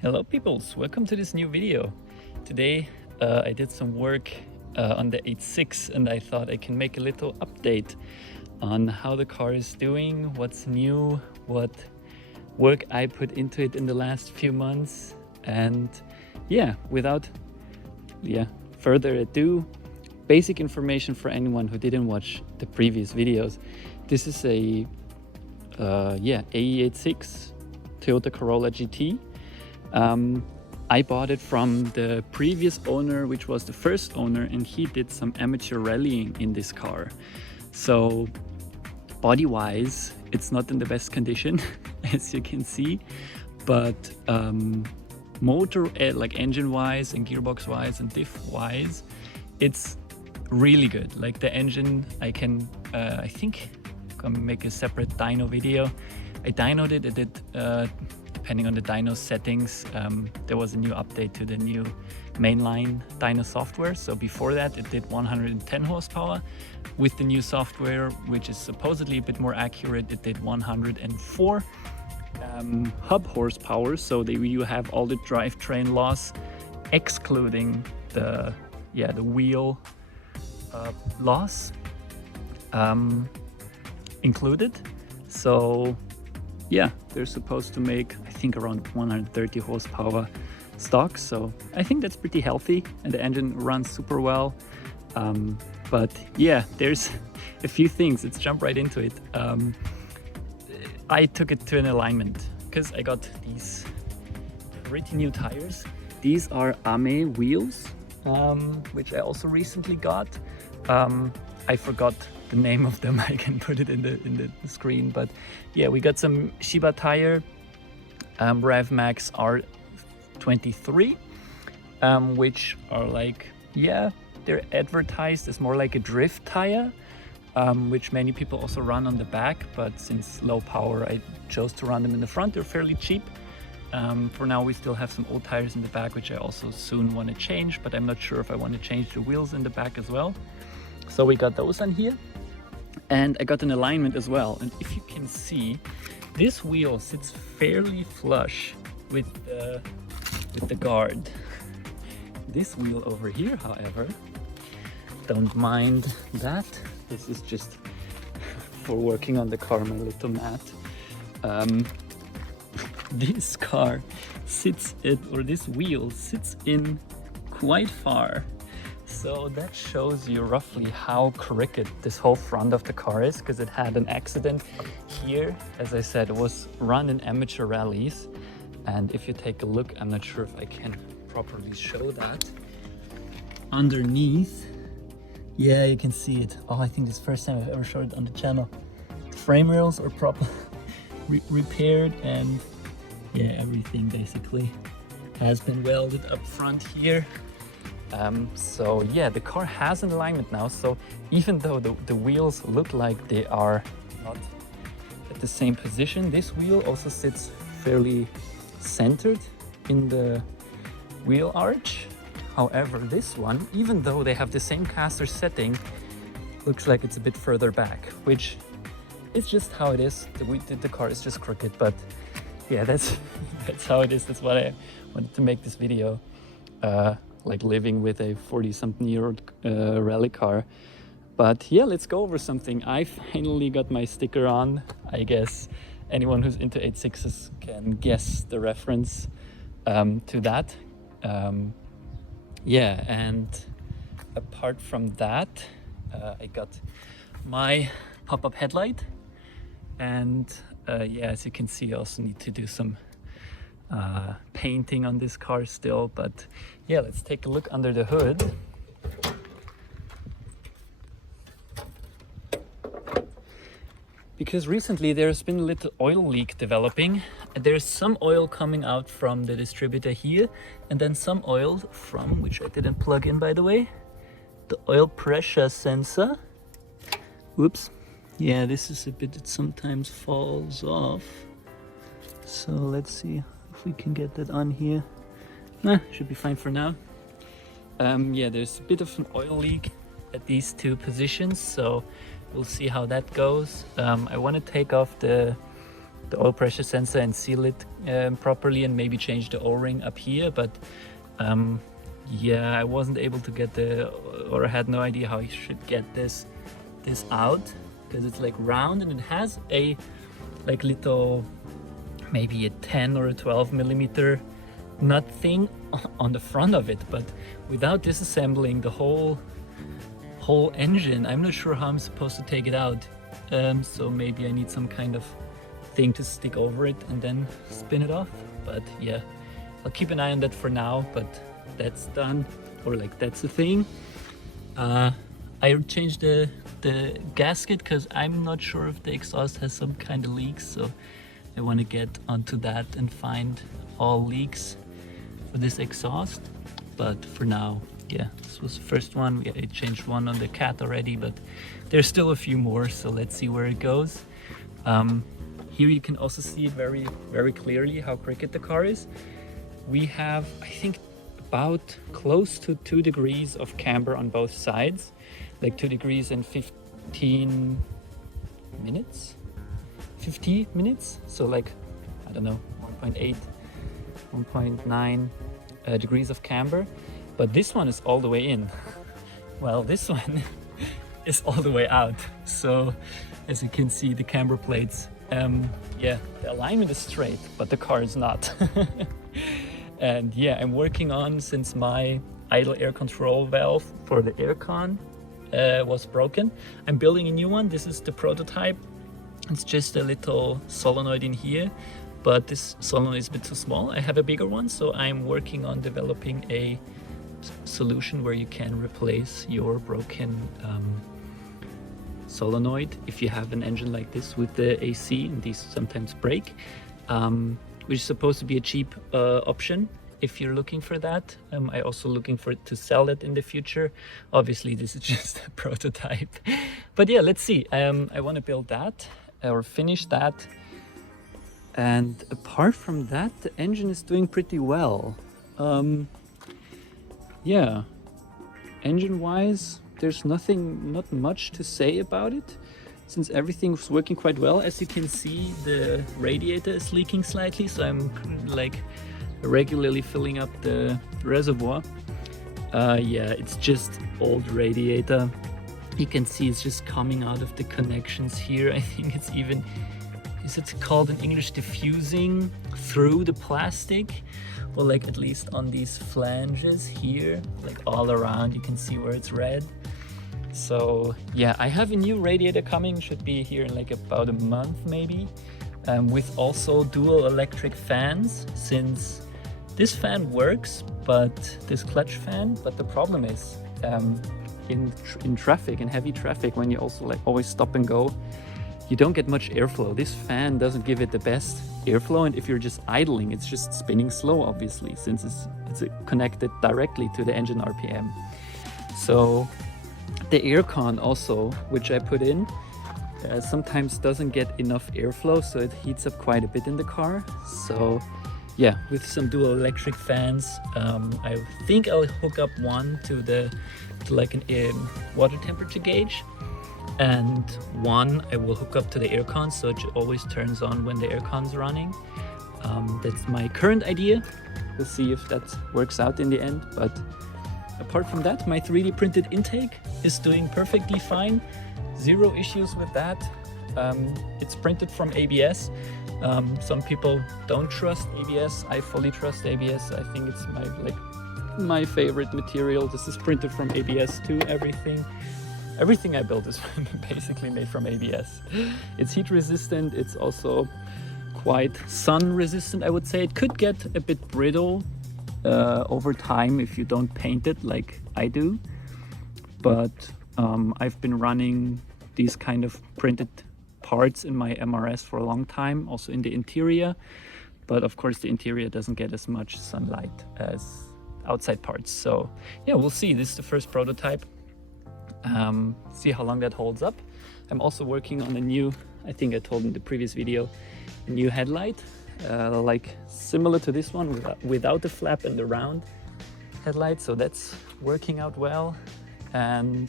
Hello peoples, welcome to this new video. Today I did some work on the AE86 and I thought I can make a little update on how the car is doing, what's new, what work I put into it in the last few months. And without further ado, basic information for anyone who didn't watch the previous videos. This is a AE86 Toyota Corolla GT. I bought it from the previous owner, which was the first owner, and he did some amateur rallying in this car. So body-wise, it's not in the best condition, as you can see, but motor, like engine-wise and gearbox-wise and diff-wise, it's really good. Like the engine, I can, I think, I'm gonna make a separate dyno video. I dynoed it. I did. Depending on the dyno settings, there was a new update to the new mainline dyno software. So before that it did 110 horsepower. With the new software, which is supposedly a bit more accurate, it did 104 hub horsepower. So you have all the drivetrain loss, excluding the wheel loss included. So yeah, they're supposed to make, I think, around 130 horsepower stock. So I think that's pretty healthy, and the engine runs super well. But yeah, there's a few things. Let's jump right into it. I took it to an alignment because I got these pretty new tires. These are AE wheels, which I also recently got. I forgot the name of them. I can put it in the screen, but yeah, we got some Shiba tire, Rev Max R23, which are like, they're advertised as more like a drift tire, which many people also run on the back, but since low power, I chose to run them in the front. They're fairly cheap. For now, we still have some old tires in the back, which I also soon want to change, but I'm not sure if I want to change the wheels in the back as well. So we got those on here. And I got an alignment as well. And if you can see, this wheel sits fairly flush with the guard. This wheel over here, however, don't mind that. This is just for working on the car, my little mat. This car sits this wheel sits in quite far. So that shows you roughly how crooked this whole front of the car is, because it had an accident here. As I said, it was run in amateur rallies. And if you take a look, I'm not sure if I can properly show that. Underneath, yeah, you can see it. Oh, I think this is the first time I've ever showed it on the channel. The frame rails are properly repaired, and yeah, everything basically has been welded up front here. So yeah, the car has an alignment now. So even though the wheels look like they are not at the same position, this wheel also sits fairly centered in the wheel arch. However, this one, even though they have the same caster setting, looks like it's a bit further back, which is just how it is. The car is just crooked, but yeah, that's how it is. That's why I wanted to make this video. Like living with a 40-something-year-old rally car. But yeah, let's go over something. I finally got my sticker on. I guess anyone who's into 86s can guess the reference to that. Yeah, and apart from that, I got my pop-up headlight. And yeah, as you can see, I also need to do some painting on this car still. But yeah, let's take a look under the hood. Because recently there's been a little oil leak developing. There's some oil coming out from the distributor here, and then some oil from, which I didn't plug in by the way, the oil pressure sensor. Whoops. Yeah, this is a bit, it sometimes falls off. So let's see if we can get that on here. Should be fine for now. Yeah, there's a bit of an oil leak at these two positions, so we'll see how that goes. I want to take off the the oil pressure sensor and seal it properly, and maybe change the O-ring up here. But yeah, I wasn't able to get or I had no idea how I should get this out, because it's like round and it has a like little, maybe a 10 or a 12 millimeter nut thing on the front of it. But without disassembling the whole engine, I'm not sure how I'm supposed to take it out. So maybe I need some kind of thing to stick over it and then spin it off. But yeah, I'll keep an eye on that for now. But that's done, or like that's the thing. I changed the gasket because I'm not sure if the exhaust has some kind of leaks, so I want to get onto that and find all leaks for this exhaust. But for now, yeah, this was the first one. I changed one on the Cat already, but there's still a few more, so let's see where it goes. Here you can also see very, very clearly how crooked the car is. We have, I think, about close to 2 degrees of camber on both sides, like 2 degrees and 15 minutes, 50 minutes. So like, I don't know, 1.8, 1.9 degrees of camber. But this one is all the way in. Well, this one is all the way out. So as you can see, the camber plates, yeah, the alignment is straight, but the car is not. And yeah, I'm working on, since my idle air control valve for the aircon was broken, I'm building a new one. This is the prototype. It's just a little solenoid in here, but this solenoid is a bit too small. I have a bigger one, so I'm working on developing a solution where you can replace your broken solenoid if you have an engine like this with the AC, and these sometimes break, which is supposed to be a cheap option if you're looking for that. I also looking for it to sell it in the future. Obviously this is just a prototype, but yeah, let's see. I want to build that or finish that, and apart from that, the engine is doing pretty well. Yeah, engine wise, there's not much to say about it, since everything's working quite well. As you can see, the radiator is leaking slightly, so I'm like regularly filling up the reservoir. Yeah, it's just old radiator. You can see it's just coming out of the connections here. I think it's even, is it called in English, diffusing through the plastic, or like at least on these flanges here, like all around you can see where it's red. So yeah, I have a new radiator coming, should be here in like about a month maybe, with also dual electric fans, since this fan works, but this clutch fan, but the problem is in traffic, in heavy traffic, when you also like always stop and go, you don't get much airflow. This fan doesn't give it the best airflow, and if you're just idling, it's just spinning slow, obviously, since it's connected directly to the engine RPM. So the aircon also, which I put in, sometimes doesn't get enough airflow, so it heats up quite a bit in the car. So yeah, with some dual electric fans, I think I'll hook up one to like an water temperature gauge, and one I will hook up to the aircon, so it always turns on when the aircon's running. That's my current idea. We'll see if that works out in the end, but apart from that, my 3D printed intake is doing perfectly fine. Zero issues with that. It's printed from ABS. Some people don't trust ABS. I fully trust ABS. I think it's my favorite material. This is printed from ABS too. Everything I build is basically made from ABS. It's heat resistant. It's also quite sun resistant, I would say. It could get a bit brittle over time if you don't paint it like I do, but I've been running these kind of printed parts in my MRS for a long time, also in the interior, but of course the interior doesn't get as much sunlight as outside parts. So yeah, we'll see. This is the first prototype. See how long that holds up. I'm also working on a new, I think I told in the previous video, a new headlight, like similar to this one, without the flap and the round headlight. So that's working out well. And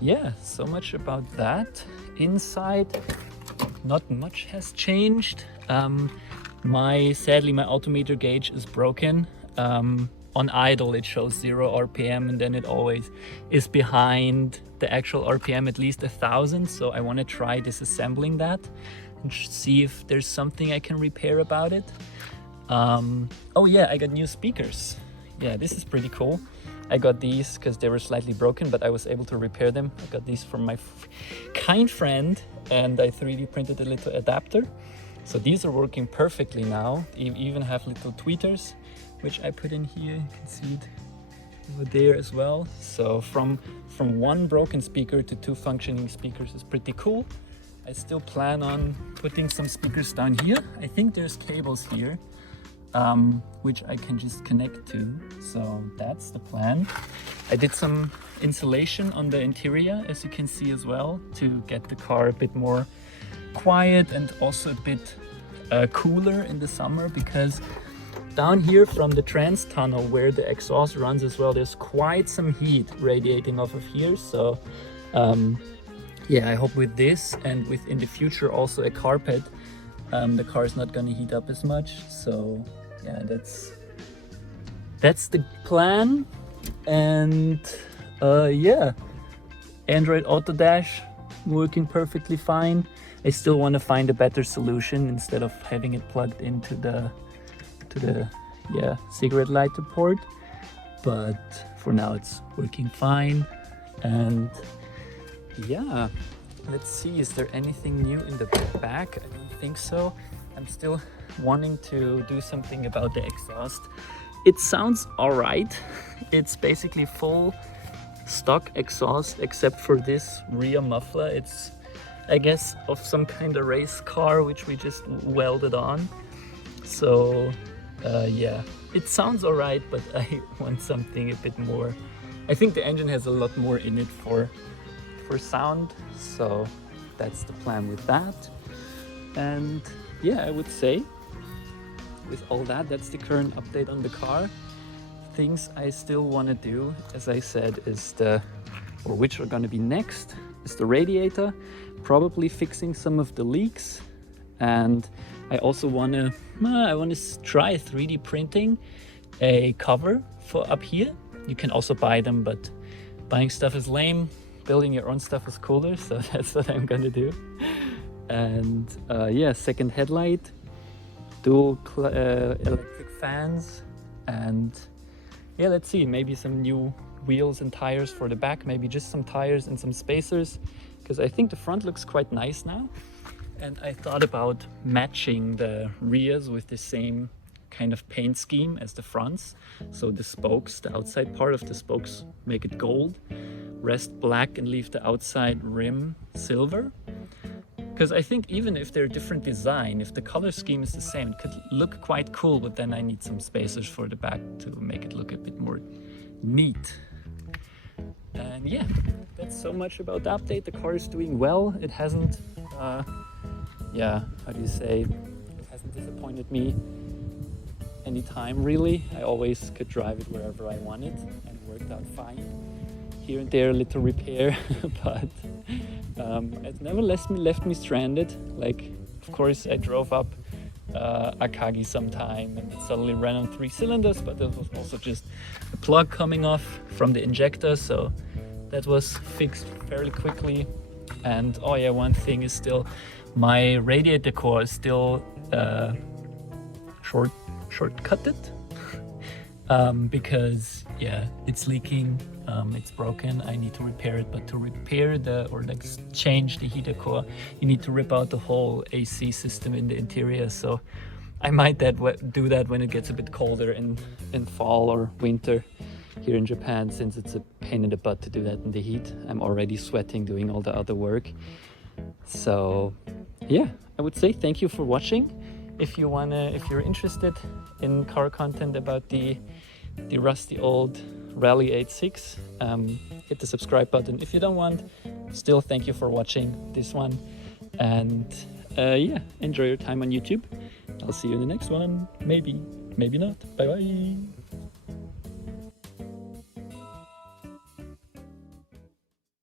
yeah, so much about that. Inside, not much has changed. Sadly, my altimeter gauge is broken. On idle it shows 0 RPM, and then it always is behind the actual RPM at least 1,000. So I want to try disassembling that and see if there's something I can repair about it. Oh yeah, I got new speakers. Yeah, this is pretty cool. I got these because they were slightly broken, but I was able to repair them. I got these from my kind friend, and I 3D printed a little adapter. So these are working perfectly now. They even have little tweeters, which I put in here. You can see it over there as well. So from one broken speaker to 2 functioning speakers is pretty cool. I still plan on putting some speakers down here. I think there's cables here, which I can just connect to. So that's the plan. I did some insulation on the interior, as you can see as well, to get the car a bit more quiet and also a bit cooler in the summer, because down here from the trans tunnel where the exhaust runs as well, there's quite some heat radiating off of here. So yeah, I hope with this and with in the future also a carpet, the car is not going to heat up as much. So yeah, that's the plan. And yeah, Android Auto Dash working perfectly fine. I still want to find a better solution instead of having it plugged into the cigarette lighter port, but for now it's working fine. And yeah, let's see, is there anything new in the back? I don't think so. I'm still wanting to do something about the exhaust. It sounds all right. It's basically full stock exhaust except for this rear muffler. It's, I guess, of some kind of race car which we just welded on. So yeah, it sounds all right, but I want something a bit more. I think the engine has a lot more in it for sound, so that's the plan with that. And yeah, I would say with all that, that's the current update on the car. Things I still want to do, as I said, is which are going to be next, is the radiator, probably fixing some of the leaks. And I also want to try 3D printing a cover for up here. You can also buy them, but buying stuff is lame. Building your own stuff is cooler, so that's what I'm gonna do. And yeah, second headlight, dual electric fans, and yeah, let's see, maybe some new wheels and tires for the back, maybe just some tires and some spacers, because I think the front looks quite nice now. And I thought about matching the rears with the same kind of paint scheme as the fronts. So the spokes, the outside part of the spokes, make it gold, rest black, and leave the outside rim silver. Because I think even if they're different design, if the color scheme is the same, it could look quite cool, but then I need some spacers for the back to make it look a bit more neat. And yeah, that's so much about the update. The car is doing well. It hasn't yeah, how do you say, it hasn't disappointed me any time really. I always could drive it wherever I wanted and it worked out fine. Here and there a little repair, but it never left me stranded. Like, of course I drove up Akagi sometime and it suddenly ran on 3 cylinders, but that was also just a plug coming off from the injector, so that was fixed fairly quickly. And oh yeah, one thing is still, my radiator core is still shortcutted because yeah, it's leaking, it's broken. I need to repair it, but to repair change the heater core, you need to rip out the whole AC system in the interior. So I might do that when it gets a bit colder in fall or winter here in Japan, since it's a pain in the butt to do that in the heat. I'm already sweating doing all the other work. So yeah, I would say thank you for watching. If you're interested in car content about the rusty old Rally 86, hit the subscribe button. If you don't want, still thank you for watching this one. And yeah, enjoy your time on YouTube. I'll see you in the next one. Maybe not. Bye bye.